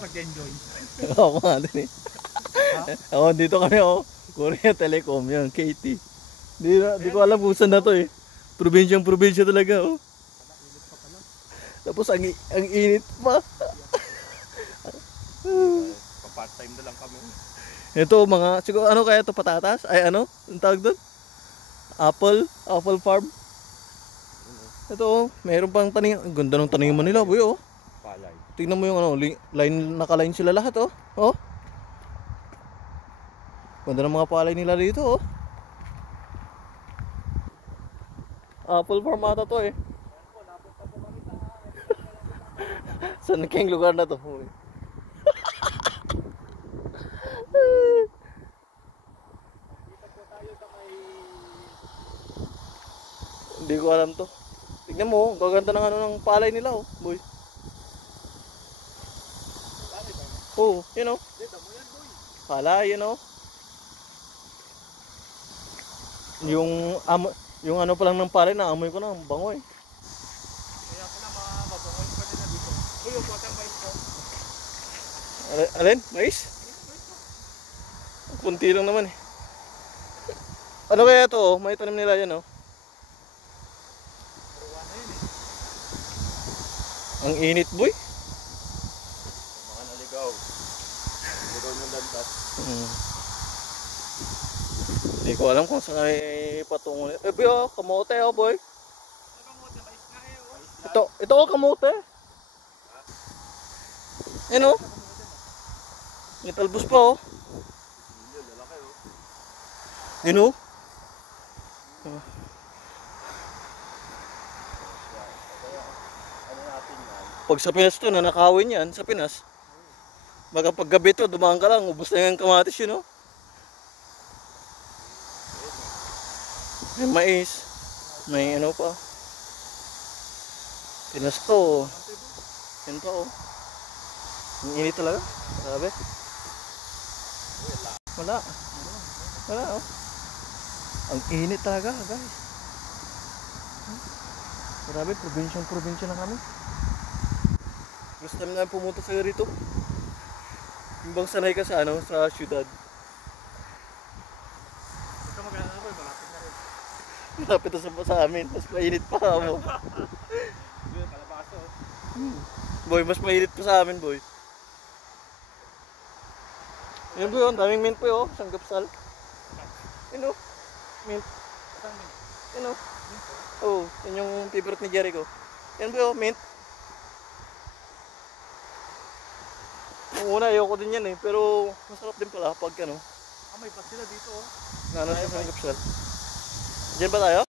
Nag-enjoy. Oo nga din eh. Oo, dito kami Korea Telecom yan, KT. Di ko alam kung saan na to eh. Probinsya talaga Tapos ang init pa. Pa-part-time na lang kami. Ito mga, siguro ano kaya to patatas? Ay ano? Ang tawag doon? Apple farm. Ito mayroon pang tanim. Ang ganda ng taniman nila, boy Palay. Tingnan mo yung naka-line sila lahat Oh. Ganda ng mga palay nila dito Apple farm ata to eh. Saan kayong lugar na to? Hindi ko alam to. Tingnan mo, gaganda ng ng palay nila boy. Palay, Yung ano pa lang ng palay na amoy ko na, ang bango eh. Kaya pala mababangoy pa nila dito. Uy, yung potang mais ko. Alin? Mais? Kunti lang naman eh. Ano kaya to May tanim nila yan Ang init boy. Mga naligaw. Naligaw ng landas. Hindi ko alam kung saan ay patungo. Boy kamote boy. Kamote, mais nga Ito kamote. May talbos pa Dino? Pag sa Pinas to, nanakawin yan sa Pinas. Baka pag gabi to, dumaan ka lang, ubos na yung kamatis May mais. May pa. Pinas to. Yan pa Ang init talaga. Grabe. Wala Ang init talaga guys. Grabe, probinsya na kami. Gusto namin pumunta sa rito. Yung bang sanay ka sa sa syudad. Ito maganda boy, malapit na rin. Malapit na sa amin, mas mainit pa mo. Yun, kalabaso. Boy, mas mainit pa sa amin, boy. Yan boy, ang daming mint po sanggapsal. Mint. Yan yung favorite ni Jericho. Yan boy, mint. Yung una, ayoko din yan pero masarap din pala pag May bus sila dito Nano sa sanggapsal. Diyan ba tayo?